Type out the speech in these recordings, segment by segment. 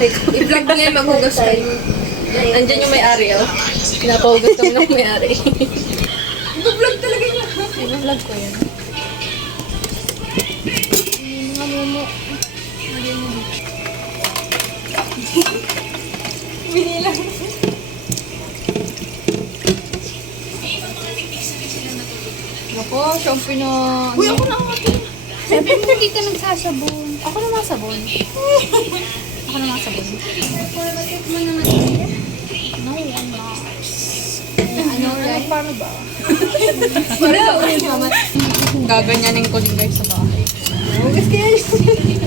I-vlog mo ngayon, maghugas kayo. Andyan yung may-ari, oh. Pinapahugas kami ng may-ari. Vlog talaga niya. I-vlog ko yan. Mga momo. Binilang. Ako, syempre na... Uy, ako na ako. Sabi mo, hindi ka nagsasabon. Ako na masabon. Ako na masabon. Mo naman siya. No, I'm not. Ano, right? Paano ba? Para ulit naman. Gaganyanin ko din guys sa bahay. Hugas kayo.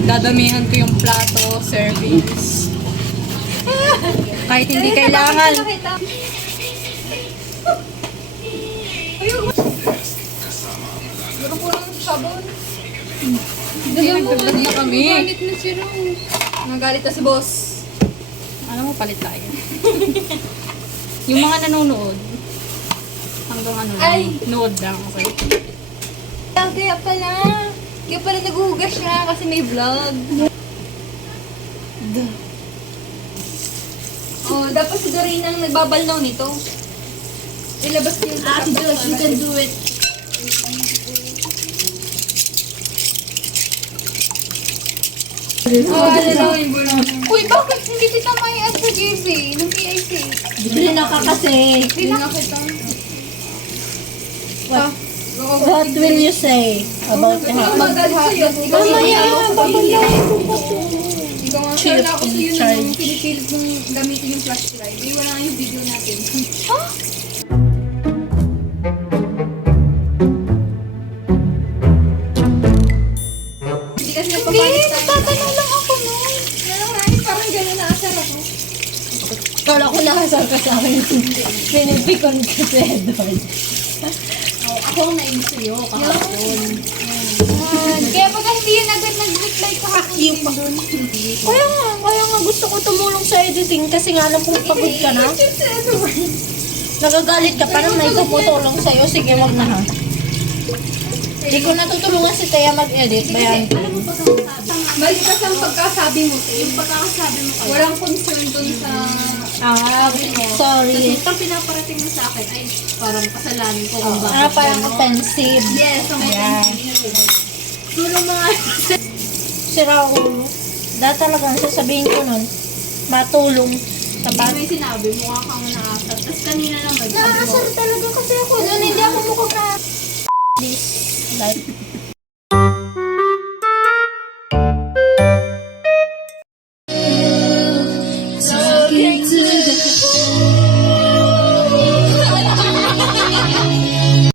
Dadamihan ko yung plato, servings. Kahit hindi kailangan. Ayun. Pero kurang sabon. Nagdagdag na kami. Galit na si Rose. Nagalit na si boss. Alam mo, palit tayo. Yung mga nanonood, hanggang ano lang, Ay! nood lang, okay? Kaya pala naghuhugas siya kasi may vlog. Oh, dapat si Doreen ang nagbabalnaw nito. Ilabas niyo yung Ate Josh, you can do it. Oh, ano yung bulong. Uy, bakit hindi kita may add sa GC? Ng PIC? Hindi na ka kasi. Hindi na kita. What will you say about the Ikaw magalit sa'yo. Ikaw Ikaw nga sana ako sa'yo nung pinipilit mong gamitin yung flash drive. Di wala nga yung video natin. Hindi kasi nagpapalit tayo. Tatanong lang ako nun. Ano nga, parang gano'n na asar ako. Kala ko nakasal ka sa akin. Pinipikon kasi doon. Ako ang nainis sa'yo kahapon. Kaya pag hindi yan agad nag-reply kahapon din doon. Kaya nga gusto ko tumulong sa editing kasi nga alam kong pagod ka na. Nagagalit ka, parang may tumutulong sa'yo. Sige, wag na ha. Hindi ko natutulungan si Taya mag-edit. Bayan ko. Balik kasi ang pagkasabi mo. Yung pagkakasabi mo kayo, Walang concern doon sa... Sorry. itong pinaparating mo sa akin ay parang kasalanan ko kung Ano bakit. parang offensive. Yes, ang Yan. Tulong mga Sira ulo. Dahil talagang sasabihin ko nun, matulong sa Hindi bat. may sinabi, mukha kang naasar. Tapos kanina naman, sabi mo, Naasar talaga kasi ako nun. Hindi ako mukhang na... Please, like,